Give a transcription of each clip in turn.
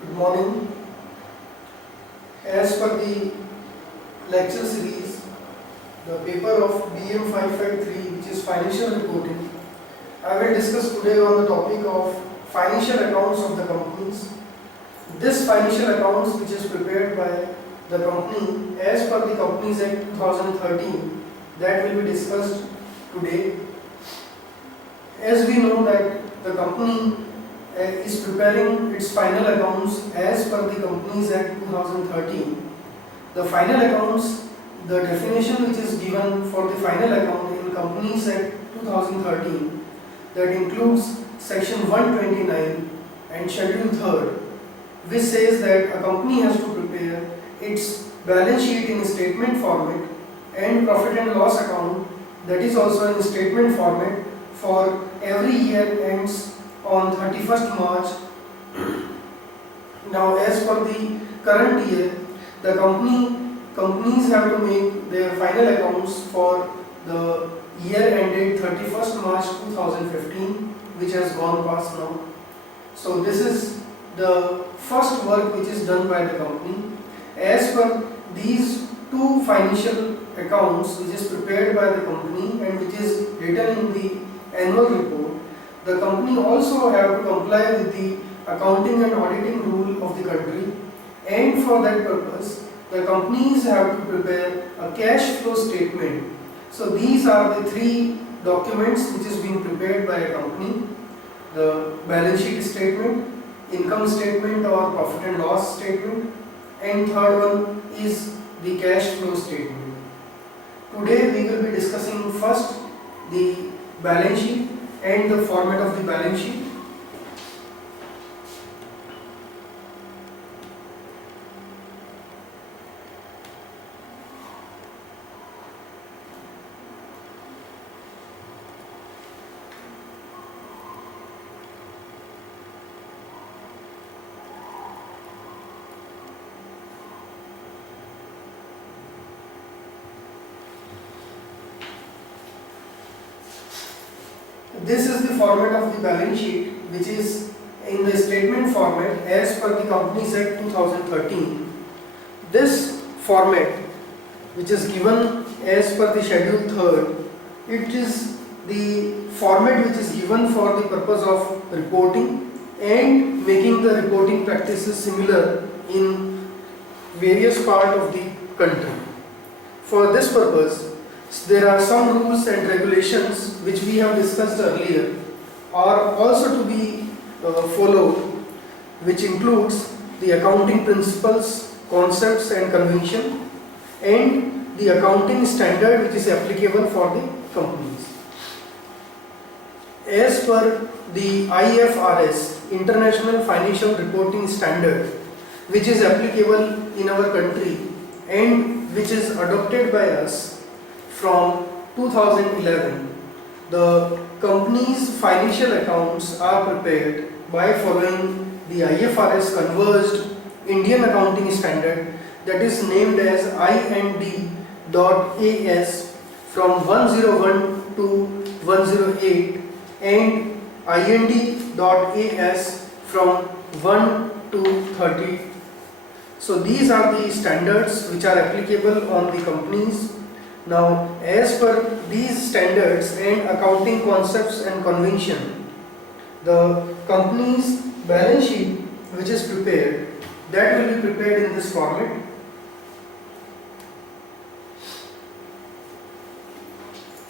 Good morning. As per the lecture series, the paper of BM 553, which is financial reporting, I will discuss today on the topic of financial accounts of the companies. This financial accounts, which is prepared by the company as per the Companies Act 2013, that will be discussed today. As we know that the company is preparing its final accounts as per the Companies Act 2013. The final accounts, the definition which is given for the final account in Companies Act 2013, that includes section 129 and schedule 3rd, which says that a company has to prepare its balance sheet in statement format and profit and loss account, that is also in statement format, for every year ends on 31st March. Now, as for the current year, the companies have to make their final accounts for the year ended 31st March 2015, which has gone past now. So this is the first work which is done by the company. As per these two financial accounts which is prepared by the company and which is written in the annual report, the company also have to comply with the accounting and auditing rule of the country, and for that purpose the companies have to prepare a cash flow statement. So these are the three documents which is being prepared by a company: the balance sheet statement, income statement or profit and loss statement, and third one is the cash flow statement. Today we will be discussing first the balance sheet and the format of the balance sheet. This is the format of the balance sheet, which is in the statement format as per the Companies Act 2013. This format, which is given as per the schedule 3rd, it is the format which is given for the purpose of reporting and making the reporting practices similar in various parts of the country. For this purpose, there are some rules and regulations which we have discussed earlier are also to be followed, which includes the accounting principles, concepts and convention, and the accounting standard which is applicable for the companies. As per the IFRS, International Financial Reporting Standard, which is applicable in our country and which is adopted by us from 2011, the company's financial accounts are prepared by following the IFRS converged Indian accounting standard, that is named as IND.AS from 101 to 108 and IND.AS from 1 to 30. So these are the standards which are applicable on the companies. Now, as per these standards and accounting concepts and convention, the company's balance sheet which is prepared, that will be prepared in this format.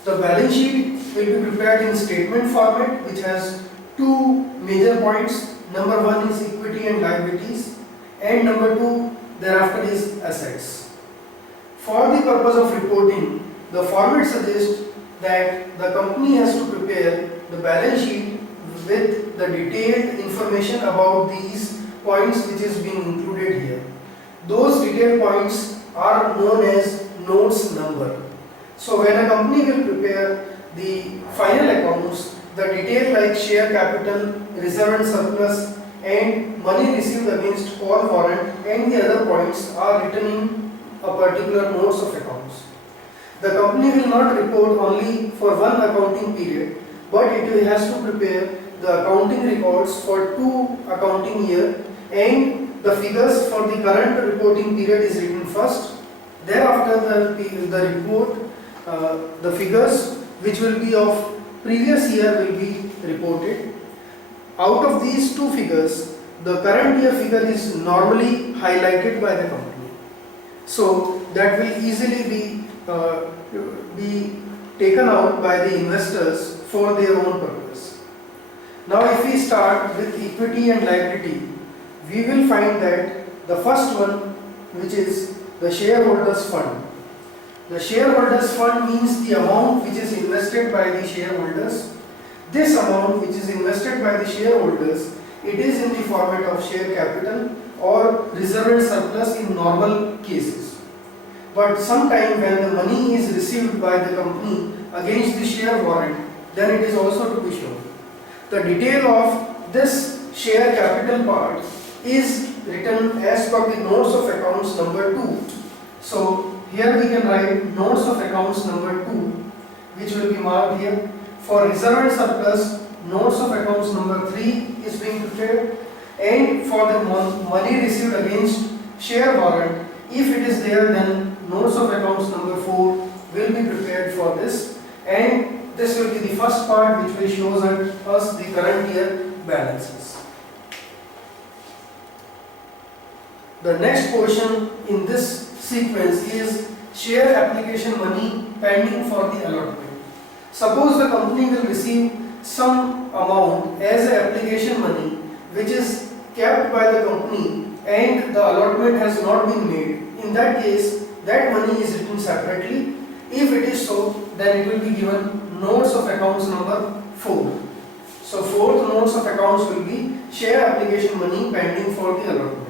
The balance sheet will be prepared in statement format, which has two major points. Number one is equity and liabilities, and number two thereafter is assets. For the purpose of reporting, the format suggests that the company has to prepare the balance sheet with the detailed information about these points which is being included here. Those detailed points are known as notes number. So when a company will prepare the final accounts, the detail like share capital, reserve and surplus, and money received against call warrant and the other points are written in a particular notes of accounts. The company will not report only for one accounting period, but it has to prepare the accounting records for 2 accounting year and the figures for the current reporting period is written first. Thereafter the report, the figures which will be of previous year will be reported. Out of these two figures, the current year figure is normally highlighted by the company. So that will easily be taken out by the investors for their own purpose. Now if we start with equity and liability, we will find that the first one, which is the shareholders fund. The shareholders fund means the amount which is invested by the shareholders. This amount which is invested by the shareholders, it is in the format of share capital or reserve and surplus in normal cases. But sometime when the money is received by the company against the share warrant, then it is also to be shown. The detail of this share capital part is written as per the notes of accounts number 2. So here we can write notes of accounts number 2, which will be marked here. For reserve and surplus, notes of accounts number 3 is being prepared, and for the money received against share warrant, if it is there, then notes of accounts number 4 will be prepared for this, and this will be the first part which will show us the current year balances. The next portion in this sequence is share application money pending for the allotment. Suppose the company will receive some amount as a application money which is kept by the company and the allotment has not been made. In that case, that money is written separately. If it is so, then it will be given notes of accounts number 4. So fourth notes of accounts will be share application money pending for the allotment.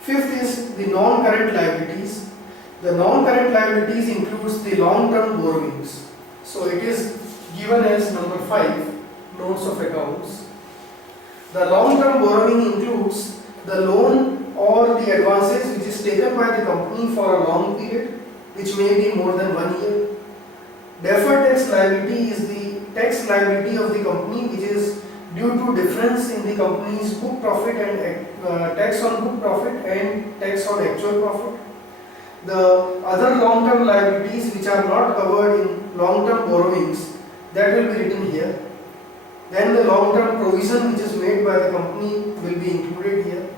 Fifth is the non-current liabilities. The non-current liabilities includes the long-term borrowings. So it is given as number 5, notes of accounts. The long-term borrowing includes the loan or the advances which is taken by the company for a long period, which may be more than 1 year. Deferred tax liability is the tax liability of the company which is due to difference in the company's book profit and tax on book profit and tax on actual profit. The other long-term liabilities which are not covered in long-term borrowings, that will be written here. Then the long-term provision which is made by the company will be included here.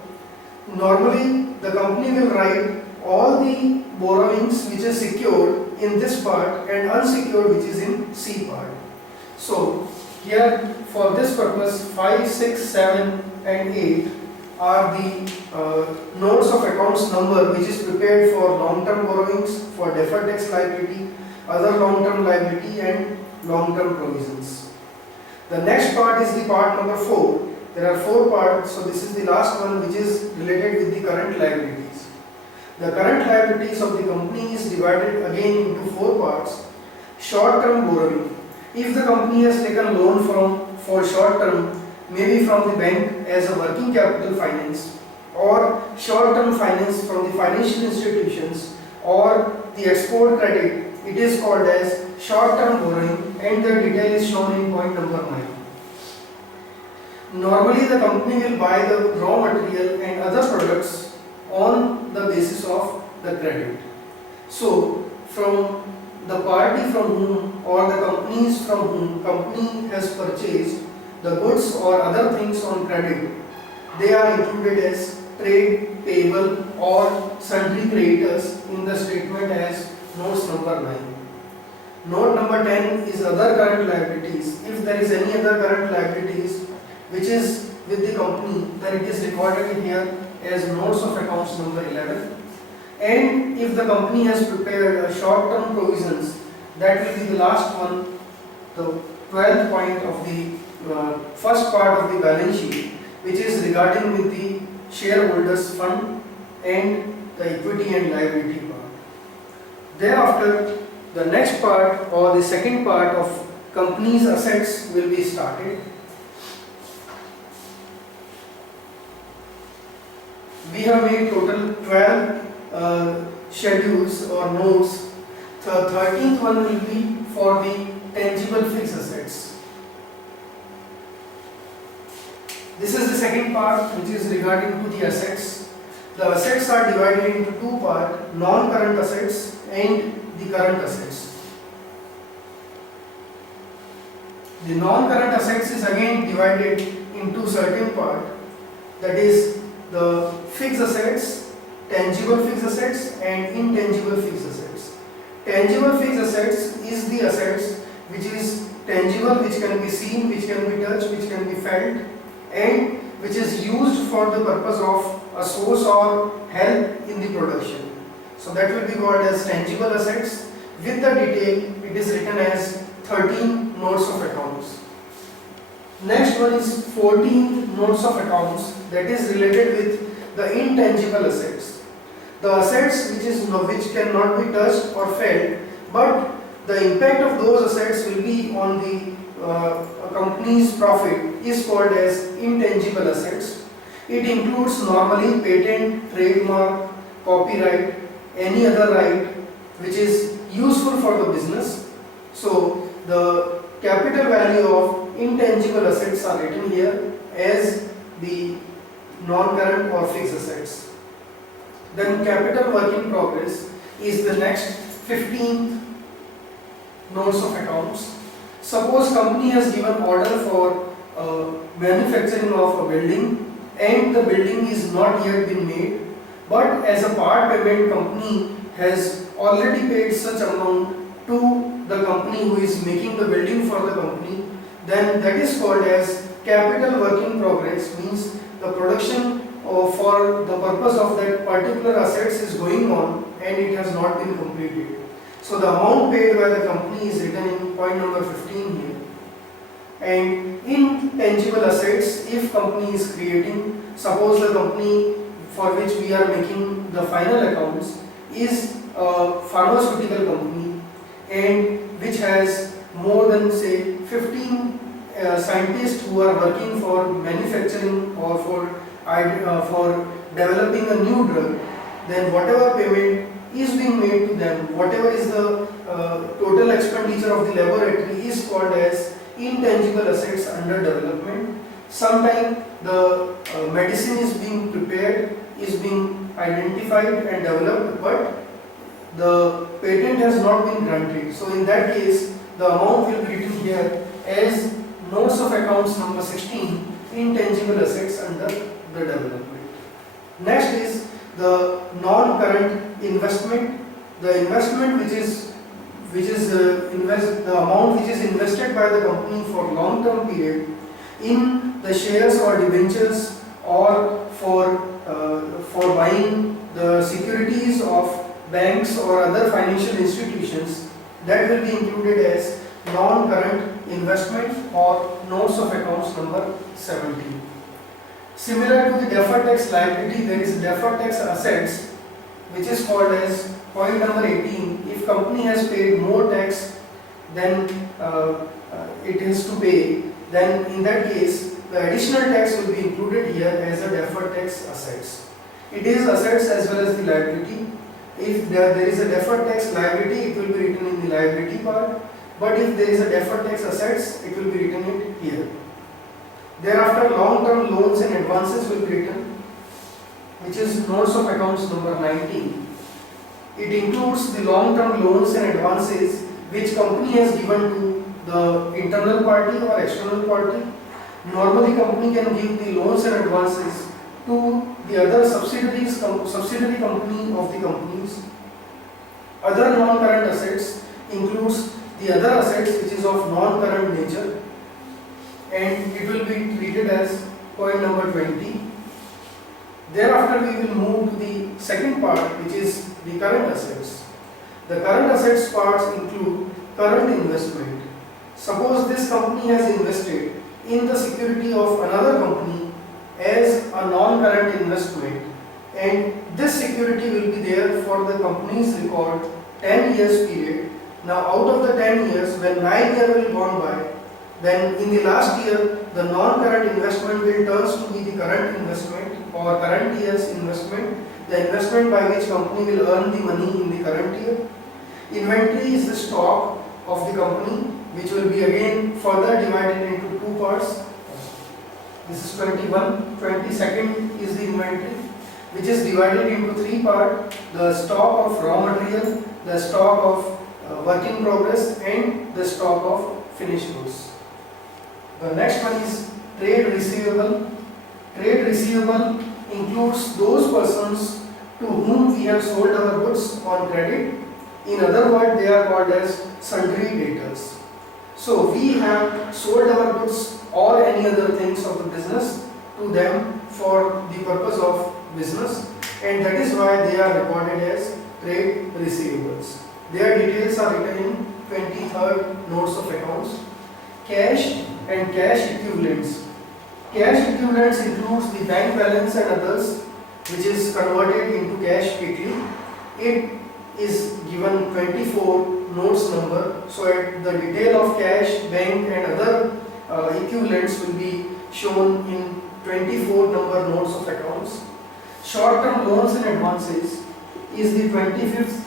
Normally the company will write all the borrowings which is secured in this part and unsecured which is in C part. So here for this purpose 5, 6, 7 and 8 are the notes of accounts number which is prepared for long-term borrowings, for deferred tax liability, other long-term liability and long-term provisions. The next part is the part number 4. There are 4 parts, so this is the last one which is related with the current liabilities. The current liabilities of the company is divided again into 4 parts. Short-term borrowing. If the company has taken a loan for short-term, maybe from the bank as a working capital finance, or short-term finance from the financial institutions, or the export credit, it is called as short-term borrowing, and the detail is shown in point number 9. Normally the company will buy the raw material and other products on the basis of the credit. So from the party from whom or the companies from whom company has purchased the goods or other things on credit, they are included as trade payable or sundry creditors in the statement as notes number 9. Note number 10 is other current liabilities. If there is any other current liabilities which is with the company, then it is recorded here as notes of accounts number 11. And if the company has prepared a short-term provisions, that will be the last one, the 12th point of the first part of the balance sheet, which is regarding with the shareholders fund and the equity and liability part. Thereafter, the next part or the second part of company's assets will be started. We have made total 12 schedules or notes. The 13th one will be for the tangible fixed assets. This is the second part, which is regarding to the assets. The assets are divided into two parts, non-current assets and the current assets. The non-current assets is again divided into certain part, that is the fixed assets, tangible fixed assets and intangible fixed assets. Tangible fixed assets is the assets which is tangible, which can be seen, which can be touched, which can be felt, and which is used for the purpose of a source or help in the production. So that will be called as tangible assets. With the detail, it is written as 13 notes of accounts. Next one is 14 notes of accounts, that is related with the intangible assets. The assets which cannot be touched or felt, but the impact of those assets will be on the company's profit, is called as intangible assets. It includes normally patent, trademark, copyright, any other right which is useful for the business. So the capital value of intangible assets are written here as the non-current or fixed assets. Then capital work in progress is the next 15th notes of accounts. Suppose company has given order for manufacturing of a building and the building is not yet been made, but as a part payment company has already paid such amount to the company who is making the building for the company, then that is called as capital work in progress, means the production for the purpose of that particular assets is going on and it has not been completed. So the amount paid by the company is written in point number 15 here. And intangible assets, if company is creating, suppose the company for which we are making the final accounts is a pharmaceutical company and which has more than say 15 scientists who are working for manufacturing or for developing a new drug, then whatever payment is being made to them, whatever is the total expenditure of the laboratory is called as intangible assets under development. Sometimes the medicine is being prepared, is being identified and developed, but the patent has not been granted. So in that case, the amount will be written here as notes of accounts number 16, intangible assets under the development. Next is the non-current investment. The investment the amount which is invested by the company for long-term period in the shares or debentures or for buying the securities of banks or other financial institutions, that will be included as non-current investment or notes of accounts number 17. Similar to the deferred tax liability, there is deferred tax assets which is called as point number 18. If company has paid more tax than it has to pay, then in that case the additional tax will be included here as a deferred tax assets. It is assets as well as the liability. If there is a deferred tax liability, it will be written in the liability part, but if there is a deferred tax assets, it will be written in here. Thereafter, long-term loans and advances will be written, which is notes of accounts number 19. It includes the long-term loans and advances which company has given to the internal party or external party. Normally, company can give the loans and advances to the other subsidiary company of the companies. Other non-current assets includes the other assets which is of non-current nature, and it will be treated as point number 20. Thereafter, we will move to the second part, which is the current assets. The current assets parts include current investment. Suppose this company has invested in the security of another company as a non-current investment, and this security will be there for the company's record 10 years period. Now out of the 10 years, when 9 years will gone by, then in the last year the non-current investment will turn to be the current investment or current year's investment, the investment by which company will earn the money in the current year. Inventory is the stock of the company, which will be again further divided into two parts. This is 21. 22nd is the inventory, which is divided into three parts: the stock of raw material, the stock of work in progress, and the stock of finished goods. The next one is trade receivable. Trade receivable includes those persons to whom we have sold our goods on credit. In other words, they are called as sundry debtors. So we have sold our goods or any other things of the business to them for the purpose of business, and that is why they are recorded as trade receivables. Their details are written in 23rd notes of accounts. Cash and cash equivalents. Cash equivalents includes the bank balance and others, which is converted into cash quickly. It is given 24 notes number, so at the detail of cash, bank and other equivalents will be shown in 24 number notes of accounts. Short-term loans and advances is the 25th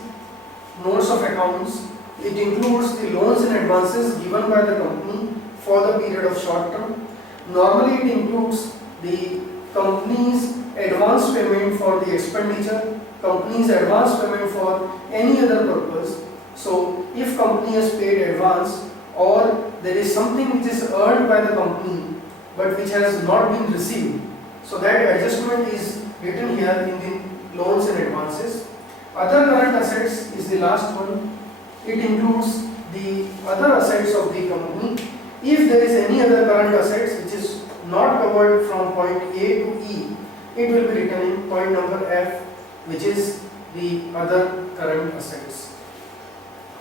notes of accounts. It includes the loans and advances given by the company for the period of short term. Normally it includes the company's advance payment for the expenditure, company's advance payment for any other purpose. So if company has paid advance, or there is something which is earned by the company but which has not been received, so that adjustment is written here in the loans and advances. Other current assets is the last one. It includes the other assets of the company. If there is any other current assets which is not covered from point A to E, it will be written in point number F, which is the other current assets.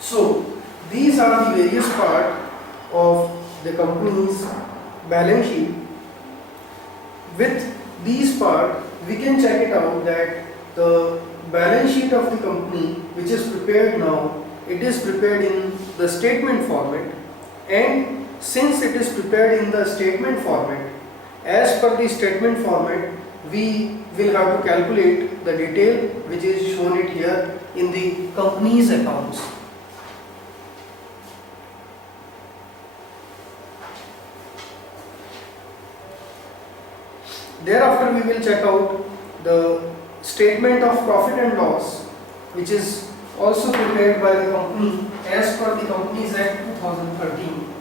So these are the various parts of the company's balance sheet. With these parts, we can check it out that the balance sheet of the company, which is prepared now, it is prepared in the statement format, and since it is prepared in the statement format, as per the statement format, we will have to calculate the detail which is shown it here in the company's accounts. Thereafter we will check out the statement of profit and loss, which is also prepared by the company as per the Companies Act 2013.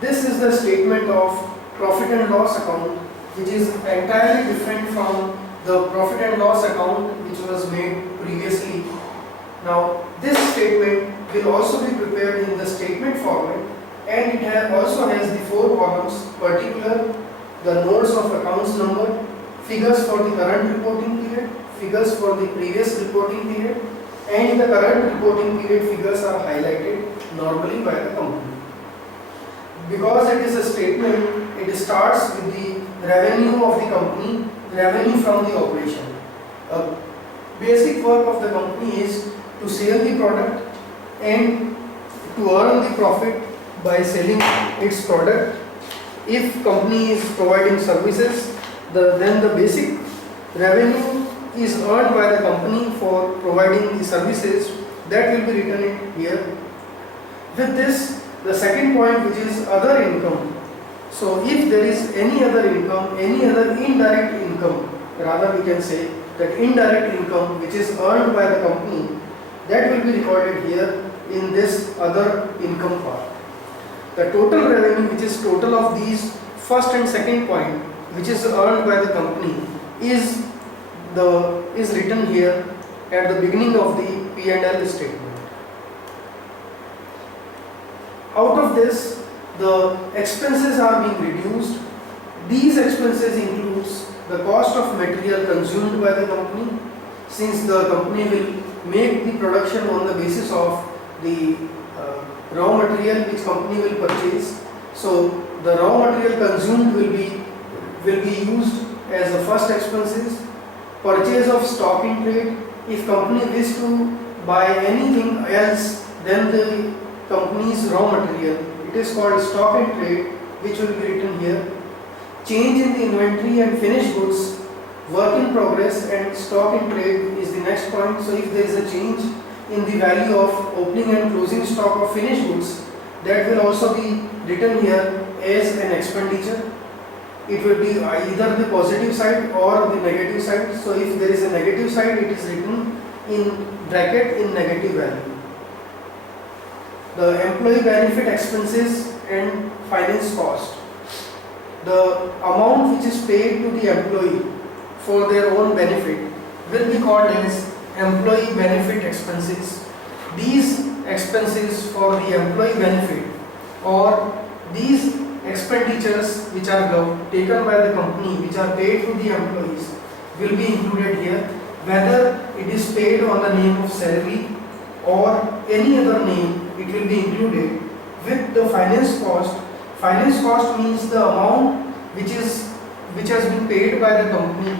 This is the statement of profit and loss account, which is entirely different from the profit and loss account which was made previously. Now this statement will also be prepared in the statement format, and it also has the 4 columns: particular, the notes of accounts number, figures for the current reporting period, figures for the previous reporting period, and the current reporting period figures are highlighted normally by the company. Because it is a statement, it starts with the revenue of the company, revenue from the operation. A basic work of the company is to sell the product and to earn the profit by selling its product. If company is providing services, then the basic revenue is earned by the company for providing the services, that will be written in here. With this, the second point, which is other income. So if there is any other income, any other indirect income, rather we can say that indirect income which is earned by the company, that will be recorded here in this other income part. The total revenue, which is total of these first and second point, which is earned by the company, is written here at the beginning of the P&L statement. Out of this, the expenses are being reduced. These expenses includes the cost of material consumed by the company, since the company will make the production on the basis of the raw material which company will purchase. So the raw material consumed will be used as the first expenses. Purchase of stock in trade. If company wishes to buy anything else than the company's raw material, it is called stock in trade, which will be written here. Change in the inventory and finished goods, work in progress and stock in trade is the next point. So if there is a change, in the value of opening and closing stock of finished goods, that will also be written here as an expenditure. It will be either the positive side or the negative side. So if there is a negative side, it is written in bracket in negative value. The employee benefit expenses and finance cost. The amount which is paid to the employee for their own benefit will be called as employee benefit expenses. These expenses for the employee benefit or these expenditures which are taken by the company, which are paid to the employees, will be included here, whether it is paid on the name of salary or any other name, it will be included with the finance cost. Finance cost means the amount which has been paid by the company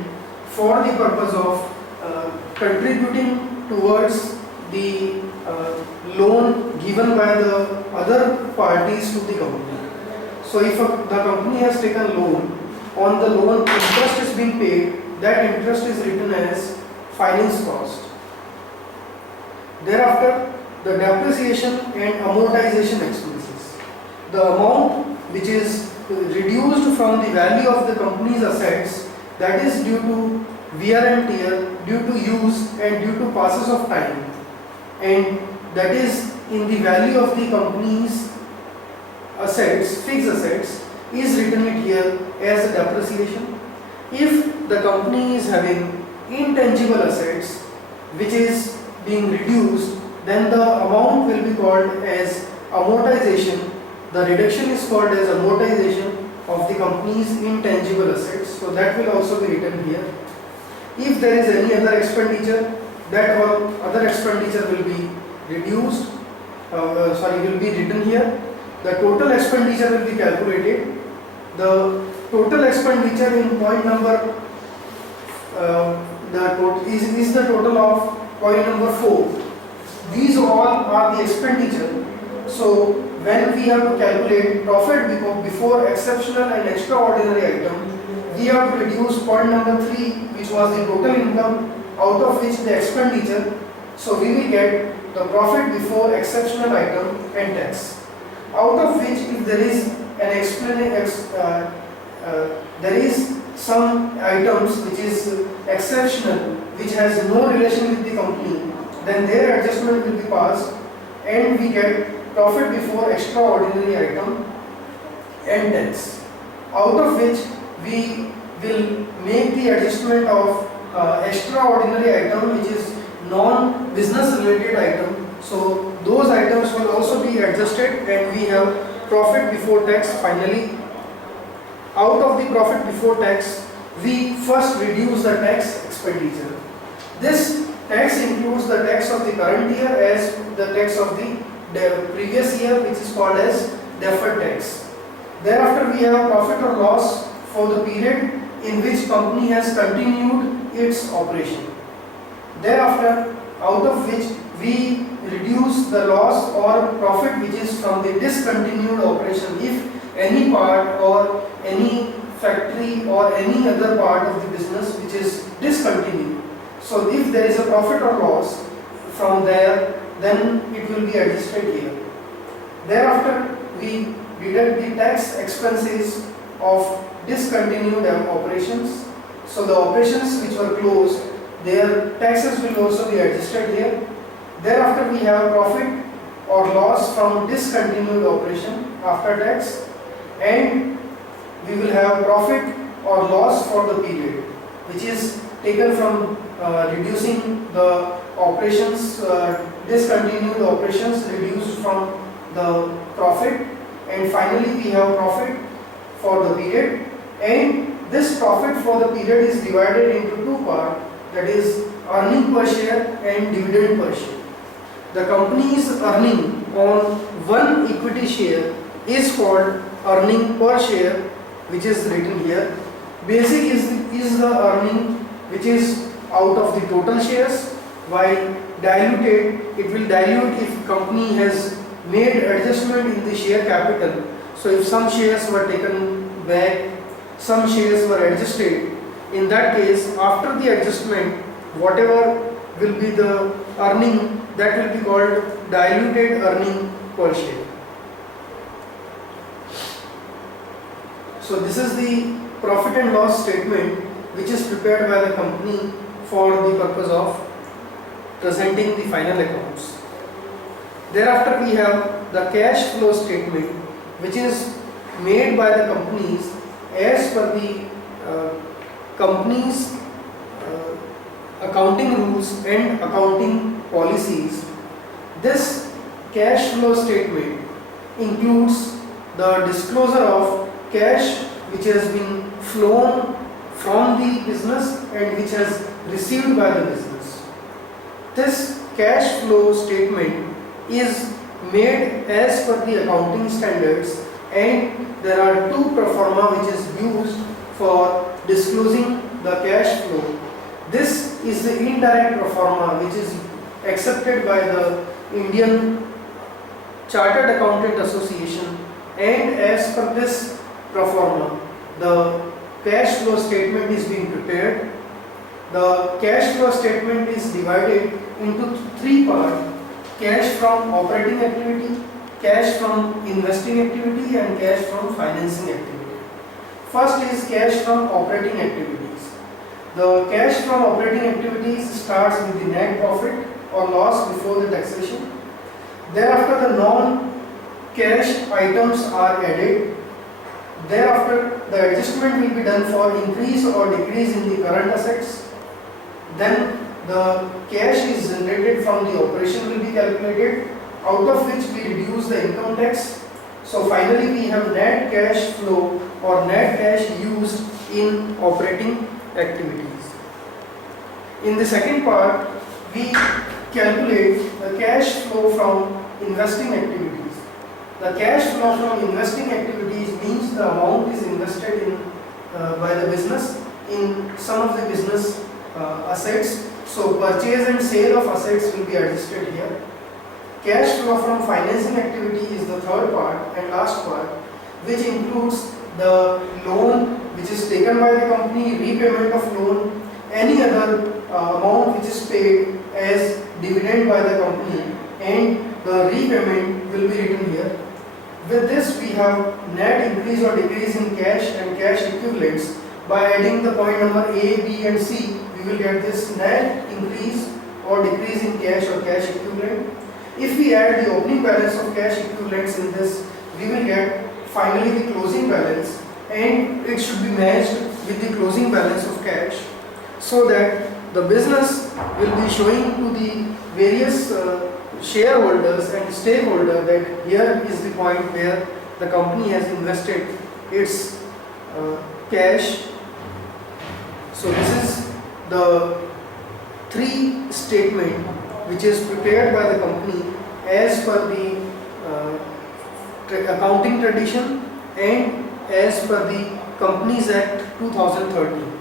for the purpose of contributing towards the loan given by the other parties to the company. So if the company has taken loan, on the loan interest is being paid, that interest is written as finance cost. Thereafter, the depreciation and amortization expenses. The amount which is reduced from the value of the company's assets, that is due to wear and tear, due to use and due to passes of time, and that is in the value of the company's assets, fixed assets, is written it here as a depreciation. If the company is having intangible assets which is being reduced, then the amount will be called as amortization. The reduction is called as amortization of the company's intangible assets. So that will also be written here. If there is any other expenditure, that other expenditure will be reduced, will be written here. The total expenditure will be calculated. The total expenditure in point number is the total of point number 4. These all are the expenditure. So when we have to calculate profit before exceptional and extraordinary item, we have to reduce point number 3, which was the total income, out of which the expenditure. So we will get the profit before exceptional item and tax. Out of which, if there is an there is some items which is exceptional, which has no relation with the company, then their adjustment will be passed and we get profit before extraordinary item and tax. Out of which we will make the adjustment of extraordinary item, which is non-business related item. So those items will also be adjusted and we have profit before tax finally. Out of the profit before tax, we first reduce the tax expenditure. This tax includes the tax of the current year as the tax of the previous year, which is called as deferred tax. Thereafter, we have profit or loss for the period in which company has continued its operation. Thereafter, out of which we reduce the loss or profit which is from the discontinued operation, if any part or any factory or any other part of the business which is discontinued. So if there is a profit or loss from there, then it will be adjusted here. Thereafter, we deduct the tax expenses of discontinued operations. So the operations which were closed, their taxes will also be adjusted here. Thereafter, we have profit or loss from discontinued operation after tax, and we will have profit or loss for the period, which is taken from reducing the operations, discontinued operations reduced from the profit, and finally we have profit for the period, and this profit for the period is divided into two parts, that is earning per share and dividend per share. The company's earning on one equity share is called earning per share, which is written here. Basic is the earning which is out of the total shares, while diluted, it will dilute if company has made adjustment in the share capital. So if some shares were taken back, some shares were adjusted, in that case after the adjustment, whatever will be the earning that will be called diluted earning per share. So this is the profit and loss statement which is prepared by the company for the purpose of presenting the final accounts. Thereafter we have the cash flow statement which is made by the companies as per the company's accounting rules and accounting policies. This cash flow statement includes the disclosure of cash which has been flown from the business and which has received by the business. This cash flow statement is made as per the accounting standards, and there are two pro forma which is used for disclosing the cash flow. This is the indirect pro forma which is accepted by the Indian Chartered Accountant Association, and as per this pro forma the cash flow statement is being prepared. The cash flow statement is divided into three parts: cash from operating activity, cash from investing activity, and cash from financing activity. First is cash from operating activities. The cash from operating activities starts with the net profit or loss before the taxation. Thereafter the non-cash items are added. Thereafter the adjustment will be done for increase or decrease in the current assets. Then the cash is generated from the operation will be calculated, out of which we reduce the income tax. So finally we have net cash flow or net cash used in operating activities. In the second part we calculate the cash flow from investing activities. The cash flow from investing activities means the amount is invested in by the business in some of the business assets. So purchase and sale of assets will be adjusted here. Cash flow from financing activity is the third part and last part, which includes the loan which is taken by the company, repayment of loan, any other amount which is paid as dividend by the company, and the repayment will be written here. With this we have net increase or decrease in cash and cash equivalents. By adding the point number A, B and C, we will get this net increase or decrease in cash or cash equivalent. If we add the opening balance of cash equivalents in this, we will get finally the closing balance, and it should be matched with the closing balance of cash, so that the business will be showing to the various shareholders and stakeholders that here is the point where the company has invested its cash. So this is the three statement which is prepared by the company as per the accounting tradition and as per the Companies Act 2013.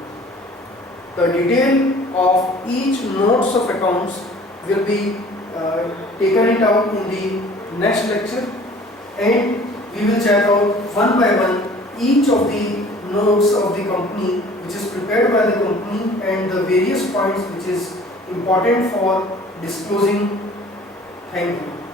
The detail of each notes of accounts will be taken it out in the next lecture, and we will check out one by one each of the notes of the company which is prepared by the company and the various points which is important for disclosing. Thank you.